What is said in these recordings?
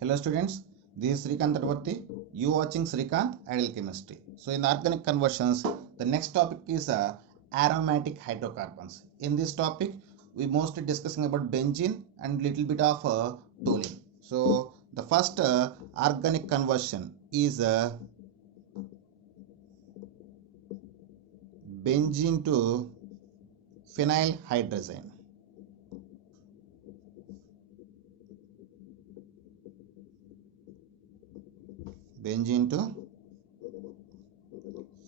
Hello students, this is Srikanth Tadvarti. You watching Srikanth Ideal Chemistry. So in organic conversions, the next topic is aromatic hydrocarbons. In this topic, we mostly discussing about benzene and little bit of toluene. So the first organic conversion is benzene to phenyl hydrazine. Benzene to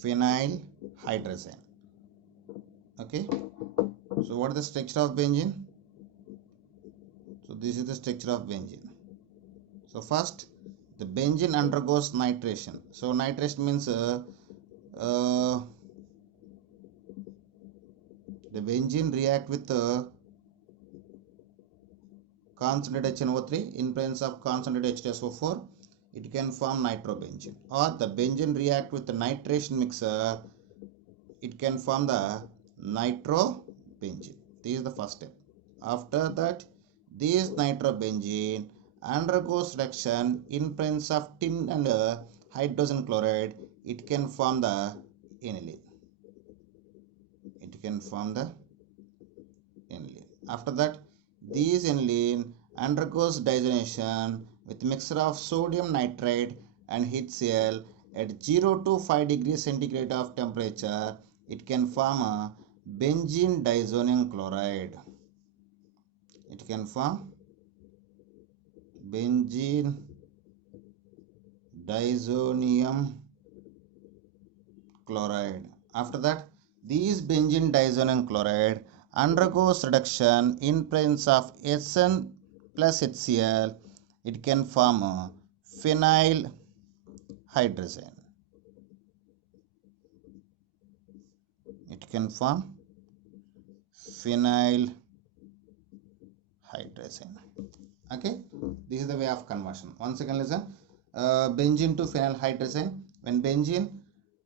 phenyl hydrazine. Okay. So what is the structure of benzene? So this is the structure of benzene. So first, the benzene undergoes nitration. So nitration means uh, the benzene react with concentrated HNO3 in presence of concentrated H2SO4. It can form nitrobenzene. Or the benzene react with the nitration mixer. It can form the nitrobenzene. This is the first step. After that, this nitrobenzene undergoes reaction in presence of tin and hydrogen chloride. It can form the aniline. It can form the aniline. After that, this aniline undergoes dissonation with mixture of sodium nitrate and HCl at 0 to 5 degrees centigrade of temperature. It can form a benzene diazonium chloride. It can form benzene diazonium chloride. After that, these benzene diazonium chloride undergoes reduction in presence of Sn plus HCl. It can form a phenyl hydrazine. It can form phenyl hydrazine. Okay, this is the way of conversion. Once again, listen. Benzene to phenyl hydrazine. When benzene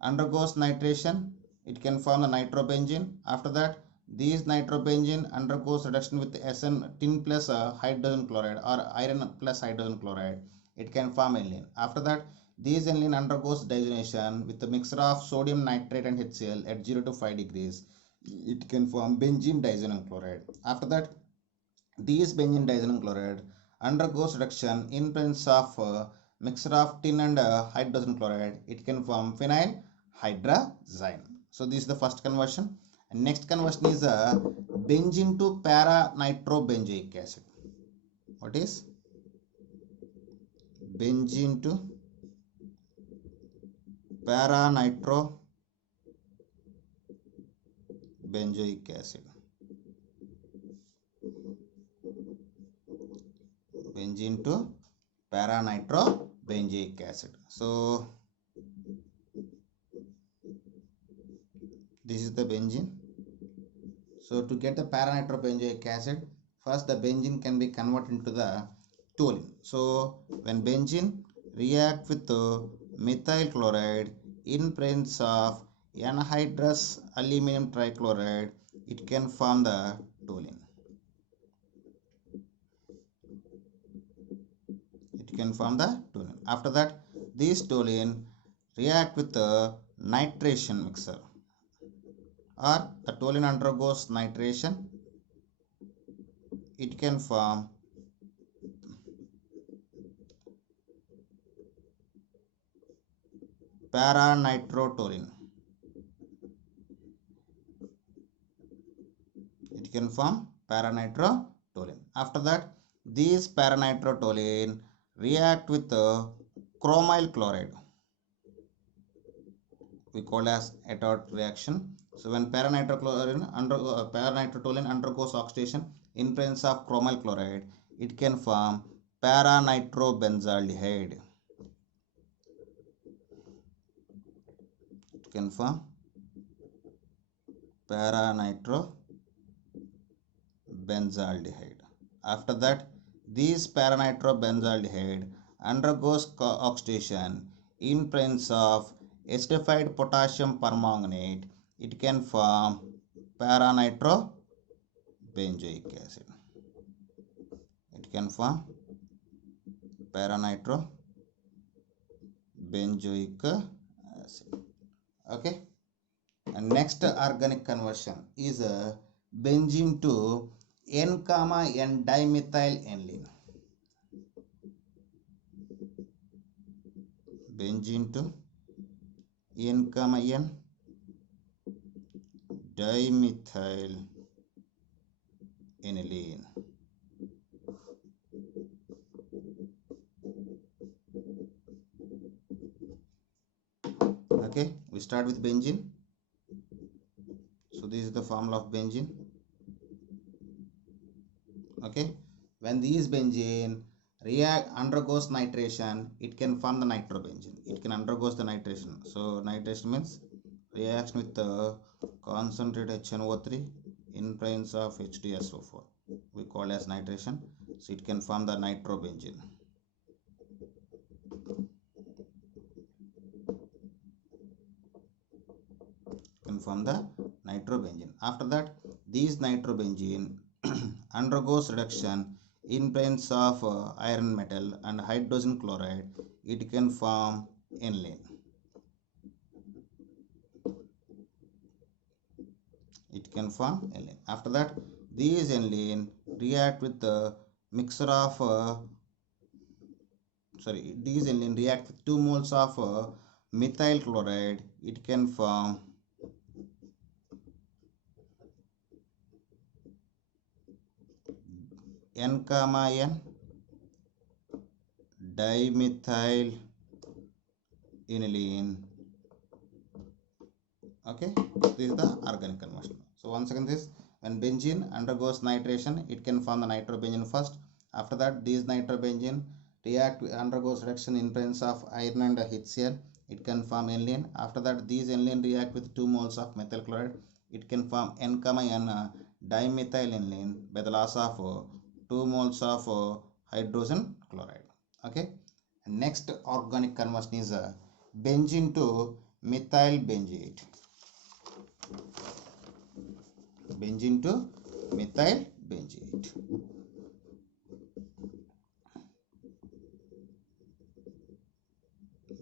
undergoes nitration, it can form the nitrobenzene. After that, these nitrobenzene undergoes reduction with Sn tin plus hydrogen chloride or iron plus hydrogen chloride. It can form aniline. After that, these aniline undergoes dissonation with a mixture of sodium nitrate and HCl at 0 to 5 degrees. It can form benzene diazonium chloride. After that, these benzene diazonium chloride undergoes reduction in presence of mixture of tin and hydrogen chloride. It can form phenyl hydrazine. So this is the first conversion. And next conversion is benzene to para nitrobenzoic acid. What is benzene to para nitrobenzoic acid? Benzene to para nitrobenzoic acid. So this is the benzene. So to get the para-nitrobenzoic acid, first the benzene can be converted into the toluene. So when benzene react with methyl chloride in presence of anhydrous aluminum trichloride, it can form the toluene. It can form the toluene. After that, this toluene react with the nitration mixer, or the toluene undergoes nitration. It can form para-nitrotoluene. It can form para-nitrotoluene. After that, these para-nitrotoluene react with chromyl chloride. We call as Etot reaction. So when para-nitrotoluene undergoes oxidation in presence of chromyl chloride, it can form para-nitrobenzaldehyde. It can form para-nitrobenzaldehyde. After that, this para-nitrobenzaldehyde undergoes oxidation in presence of esterified potassium permanganate. It can form para-nitrobenzoic acid. It can form Para-nitrobenzoic acid. Okay. And next organic conversion is benzene to N-N dimethyl benzene to N-N dimethyl aniline. Okay, we start with benzene. So this is the formula of benzene. Okay, when these benzene undergoes nitration, it can form the nitrobenzene. It can undergoes the nitration. So nitration means reaction with the concentrated HNO3 in presence of H2SO4. We call as nitration. So it can form the nitrobenzene. Can form the nitrobenzene. After that, these nitrobenzene undergoes reduction in presence of iron metal and hydrogen chloride. It can form aniline. It can form aniline. After that, these aniline react with the mixture of these aniline react with 2 moles of methyl chloride. It can form N-N dimethyl aniline. Okay, this is the organic conversion. So once again, this when benzene undergoes nitration, it can form the nitrobenzene first. After that, these nitrobenzene undergoes reduction in presence of iron and HCl. It can form aniline. After that, these aniline react with 2 moles of methyl chloride. It can form N, dimethyl aniline by the loss of 2 moles of hydrogen chloride. Okay. Next organic conversion is benzene to methyl benzoate. Benzene to methyl benzoate.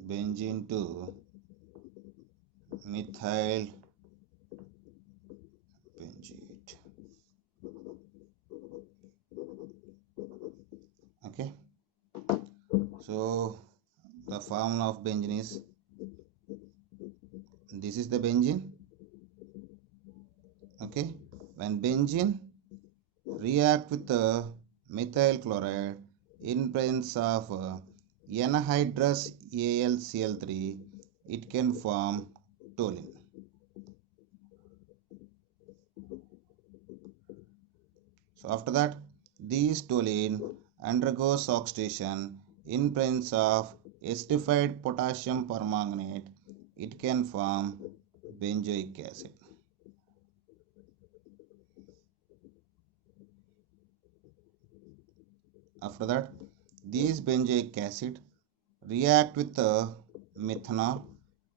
Benzene to methyl benzoate. Okay. So the formula of benzene is, this is the benzene. Okay, when benzene react with methyl chloride in presence of anhydrous AlCl3, it can form toluene. So after that, these toluene undergoes oxidation in presence of esterified potassium permanganate. It can form benzoic acid. After that, these benzoic acid react with methanol.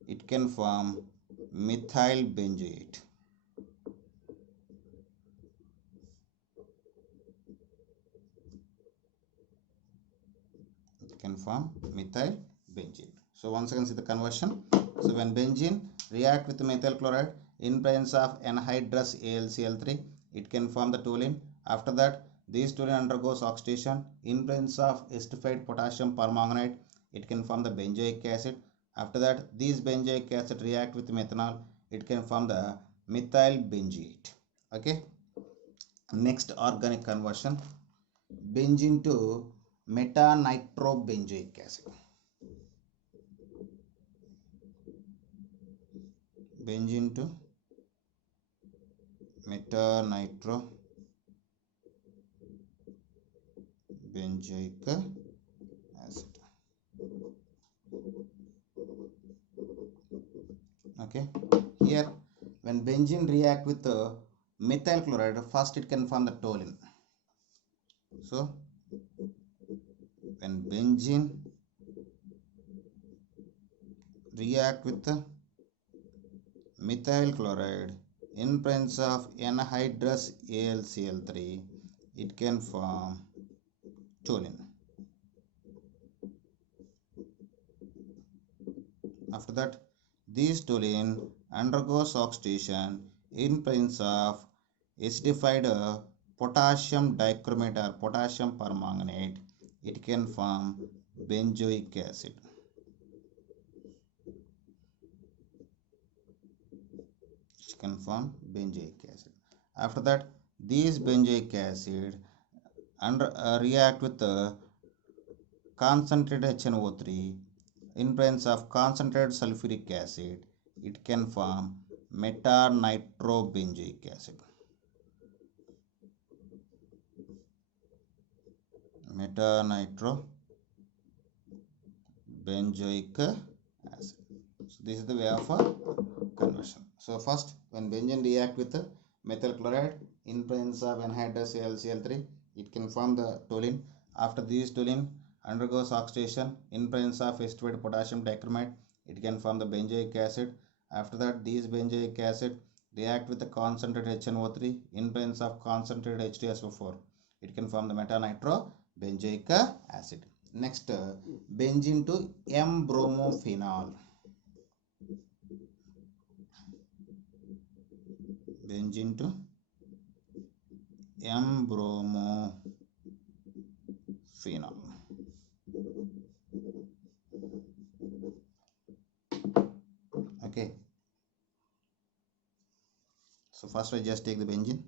It can form methyl benzoate. It can form methyl benzoate. So once again, see the conversion. So when benzene react with methyl chloride in presence of anhydrous AlCl3, it can form the toluene. After that, this toluene undergoes oxidation in presence of esterified potassium permanganate. It can form the benzoic acid. After that, these benzoic acid react with methanol. It can form the methyl benzoate. Okay. Next organic conversion, benzene to meta-nitrobenzoic acid. Benzene to meta-nitrobenzoic acid. Okay, here when benzene react with methyl chloride, first it can form the toluene. So when benzene react with methyl chloride in presence of anhydrous AlCl3, it can form toluene. After that, this toluene undergoes oxidation in presence of acidified potassium dichromate or potassium permanganate. It can form benzoic acid. It can form benzoic acid. After that, these benzoic acid react with concentrated HNO3 in presence of concentrated sulfuric acid. It can form meta-nitrobenzoic acid. Meta-nitrobenzoic acid. So this is the way of conversion. So first, when benzene react with methyl chloride in presence of anhydrous AlCl3, it can form the toluene. After this toluene undergoes oxidation in presence of acidified potassium dichromate, it can form the benzoic acid. After that, these benzoic acid react with the concentrated HNO3 in presence of concentrated H2SO4. It can form the meta-nitrobenzoic acid. Next, benzene to M-bromophenol. Benzene to M-bromophenol. Okay. So first I just take the benzene.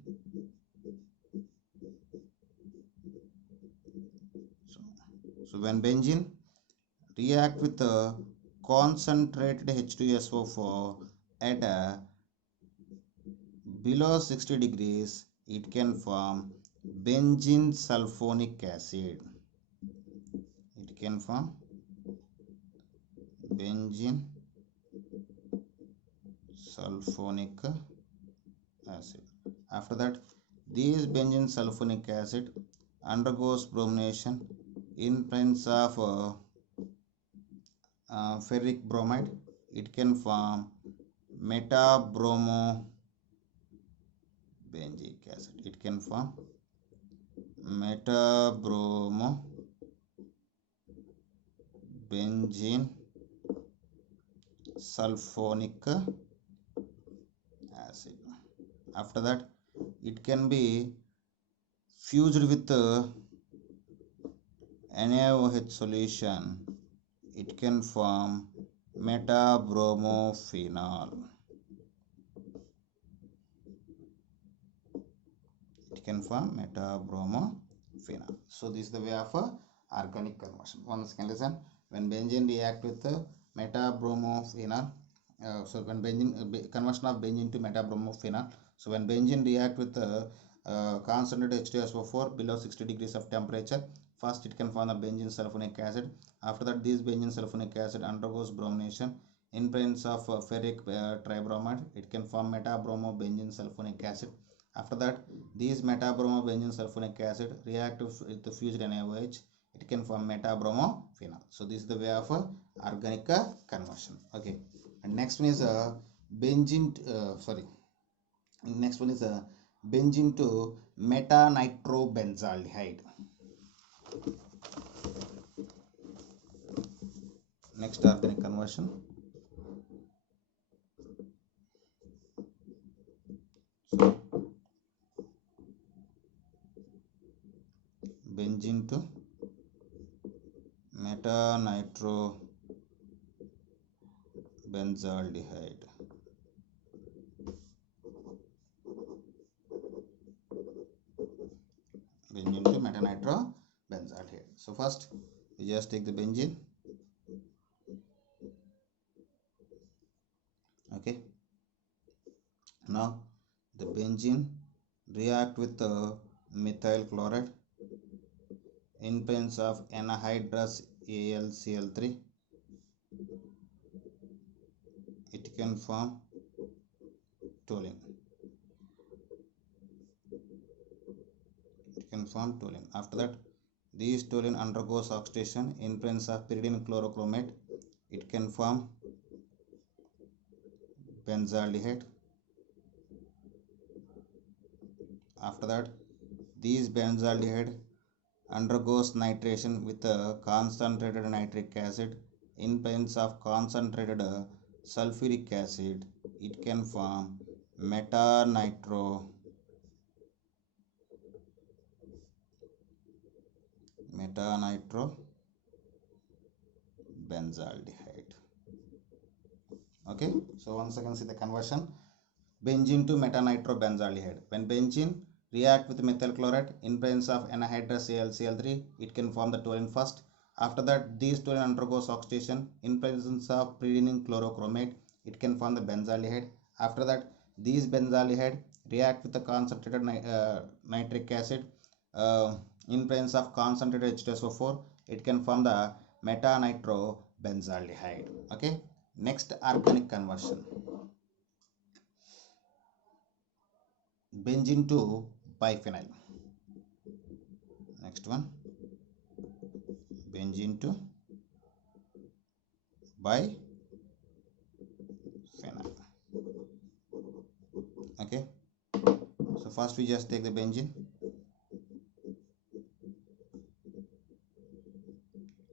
So when benzene react with the concentrated H2SO4 at below 60 degrees, it can form benzene sulfonic acid. It can form benzene sulfonic acid. After that, this benzene sulfonic acid undergoes bromination in presence of ferric bromide. It can form metabromobenzoic acid. It can form metabromobenzene sulfonic acid. After that, it can be fused with NaOH solution. It can form metabromophenol. It can form metabromophenol. So this is the way of organic conversion. Once again listen, when benzene react with metabromophenol, so when benzene conversion of benzene to metabromophenol. So when benzene react with concentrated H2SO4 below 60 degrees of temperature, first it can form the benzene sulfonic acid. After that, this benzene sulfonic acid undergoes bromination in presence of ferric tribromide. It can form metabromobenzene sulfonic acid. After that, these metabromobenzene sulfonic acid react with the fused NaOH. It can form metabromophenol. So this is the way of organic conversion. Okay. And next one is benzene. Next one is benzene to meta-nitrobenzaldehyde. Next organic conversion. So, benzene to meta-nitrobenzaldehyde. Benzene to meta-nitrobenzaldehyde. So first, we just take the benzene. Okay. Now the benzene react with methyl chloride in presence of anhydrous AlCl3. It can form toluene. It can form toluene. After that, this toluene undergoes oxidation in presence of pyridine chlorochromate. It can form benzaldehyde. After that, this benzaldehyde undergoes nitration with a concentrated nitric acid in presence of concentrated sulfuric acid, it can form metanitro benzaldehyde. Okay, so once again see the conversion. Benzene to metanitro-benzaldehyde. When benzene react with methyl chloride in presence of anhydrous AlCl3, it can form the toluene first. After that, these toluene undergoes oxidation in presence of pyridine chlorochromate. It can form the benzaldehyde. After that, these benzaldehyde react with the concentrated nitric acid in presence of concentrated H2SO4. It can form the metanitro-benzaldehyde. Okay. Next, organic conversion. Benzene to biphenyl. Next one, benzene to biphenyl. Okay, so first we just take the benzene.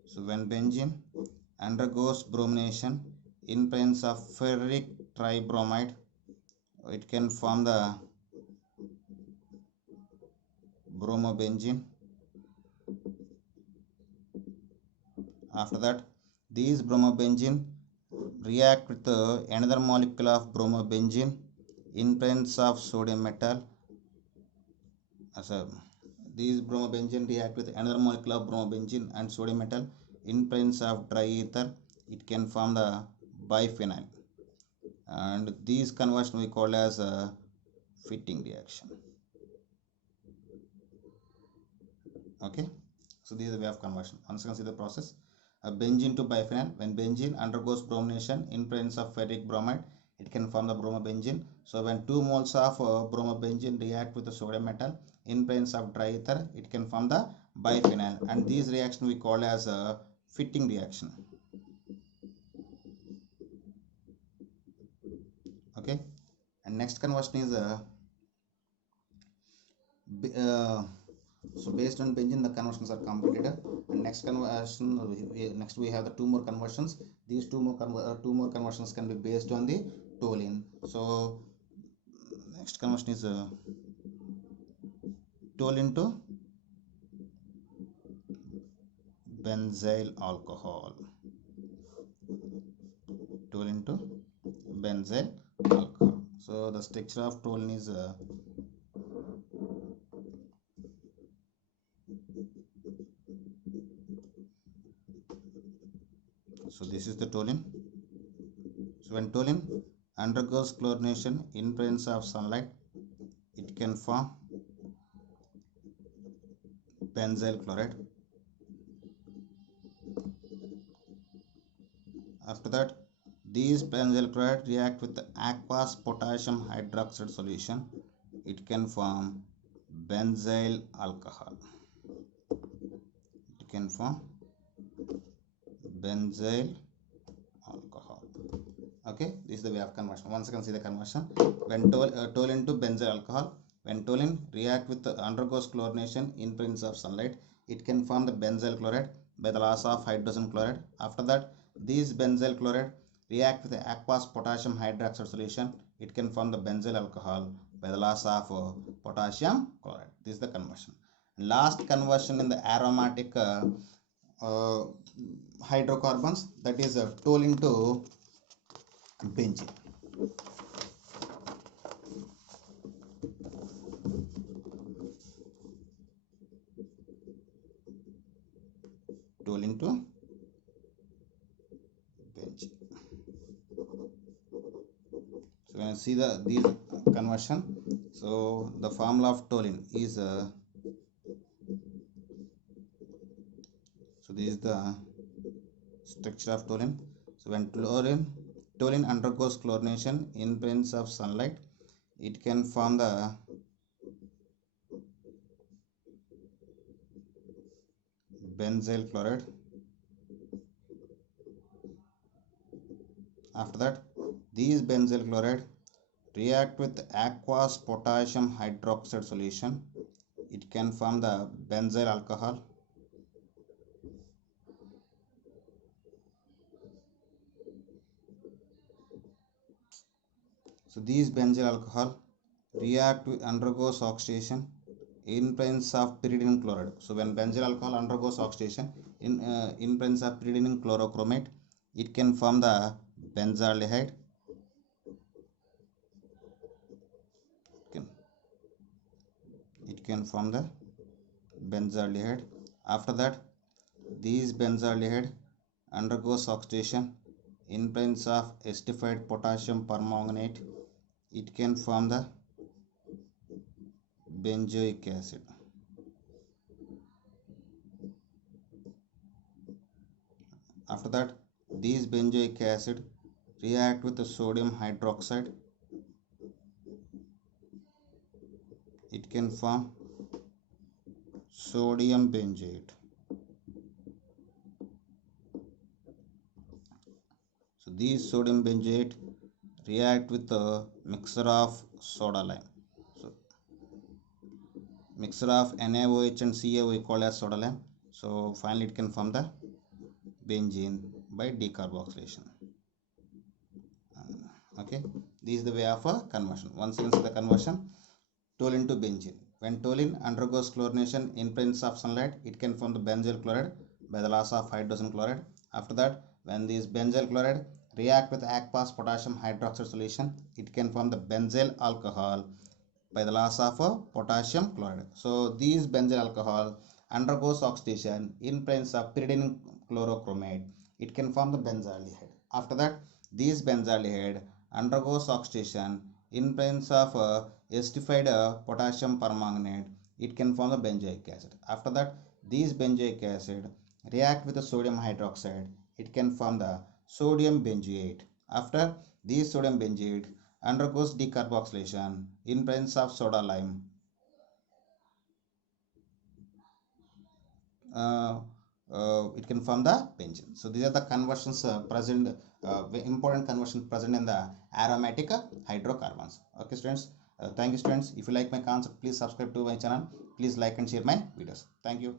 So when benzene undergoes bromination in presence of ferric tribromide, it can form the bromobenzene. After that, these bromobenzene react with another molecule of bromobenzene in presence of sodium metal. These bromobenzene react with another molecule of bromobenzene and sodium metal in presence of dry ether. It can form the biphenyl, and these conversion we call as a fitting reaction. Okay, so this is the way of conversion. Once you can see the process, benzene to biphenyl. When benzene undergoes bromination in presence of ferric bromide, it can form the bromobenzene. So when 2 moles of bromobenzene react with the sodium metal in presence of dry ether, it can form the biphenyl, and these reaction we call as a fitting reaction. Okay, and next conversion is so based on benzene the conversions are completed, and next conversion next we have the 2 more conversions. These two more conversions can be based on the toluene. So next conversion is toluene to benzyl alcohol. Toluene to benzyl alcohol. So the structure of toluene is so this is the toluene. So when toluene undergoes chlorination in presence of sunlight, it can form benzyl chloride. After that, these benzyl chloride react with the aqueous potassium hydroxide solution. It can form benzyl alcohol. It can form benzyl alcohol. Okay, this is the way of conversion. Once you can see the conversion, when toluene to benzyl alcohol, when toluene react with undergoes chlorination in presence of sunlight, it can form the benzyl chloride by the loss of hydrogen chloride. After that, these benzyl chloride react with the aqueous potassium hydroxide solution. It can form the benzyl alcohol by the loss of potassium chloride. This is the conversion. Last conversion in the aromatic hydrocarbons, that is toluene to benzene. Toluene to benzene. So when you see these conversion, so the formula of toluene is so this is the structure of toluene. So when toluene undergoes chlorination in presence of sunlight, it can form the benzyl chloride. After that, these benzyl chloride react with aqueous potassium hydroxide solution. It can form the benzyl alcohol. So these benzyl alcohol react to undergoes oxidation in presence of pyridine chloride. So when benzyl alcohol undergoes oxidation in presence of pyridine chlorochromate, it can form the benzaldehyde. It can form the benzaldehyde. After that, these benzaldehyde undergoes oxidation in presence of esterified potassium permanganate. It can form the benzoic acid. After that, these benzoic acid react with the sodium hydroxide. It can form sodium benzoate. So these sodium benzoate react with a mixture of soda lime. So mixture of NaOH and CaOH called as soda lime. So finally it can form the benzene by decarboxylation. Okay, this is the way of a conversion. Once again, the conversion: toluene to benzene. When toluene undergoes chlorination in presence of sunlight, it can form the benzyl chloride by the loss of hydrogen chloride. After that, when this benzyl chloride react with aqueous potassium hydroxide solution, it can form the benzyl alcohol by the loss of potassium chloride. So these benzyl alcohol undergoes oxidation in presence of pyridine chlorochromate. It can form the benzaldehyde. After that, these benzaldehyde undergoes oxidation in presence of esterified potassium permanganate. It can form the benzoic acid. After that, these benzoic acid react with the sodium hydroxide. It can form the sodium benzoate. After these sodium benzoate undergoes decarboxylation in presence of soda lime. It can form the benzene. So these are the conversions present, important conversions present in the aromatic hydrocarbons. Okay students, thank you students. If you like my concept, please subscribe to my channel. Please like and share my videos. Thank you.